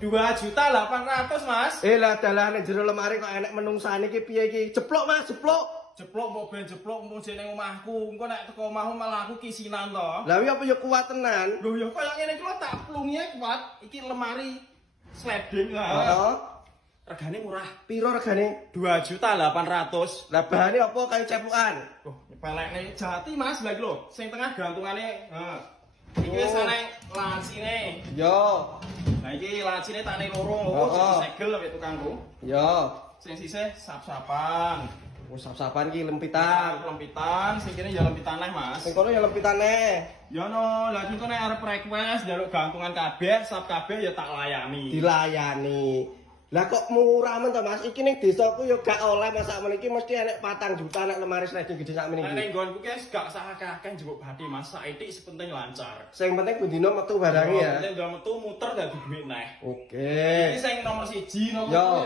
2.800.000 Mas. Lah dalane jero lemari kok enek menungsane iki piye iki? Jeplok Mas, jeplok. Jeplok mbok ben jeplok mung jeneng omahku. Engko nek teko omahmu malah aku kisinan to. Lah iki apa ya kuat tenan? Lho ya kaya ngene iki lho tak plungi kuat. Iki lemari sliding. Heeh. Regane murah. Piro regane? 2.800.000. Lah bahane apa kayu cepukan? Oh, pelekne jati Mas lagi lho. Sing tengah gantungane. Heeh. Iki wis ana lancine. Yo. Nah iki lancine takne loro, segel wek tukangku. Yo. Sing sisih sap-sapan. Wis sap-sapan iki lempitan. Lempitan, sing kene ya lempitan neh Mas. Sing kono ya lempitane. Ya no, lagi kok nek arep request njaluk gantungan kabeh, sap kabeh ya tak layani. Dilayani. Lah kok murah men to Mas? Iki ning desaku ya gak oleh masak meniki mesti enek 4 juta nek lemari sliding gede sak meniki. Nek nggonku ki gak sak akeh-akeh njupuk bathi Mas, saiki sepenting lancar. Sing penting bendino metu barange ya. Penting metu muter dadi dhuwit neh. Oke. Iki sing nomor 1 nomor Yo.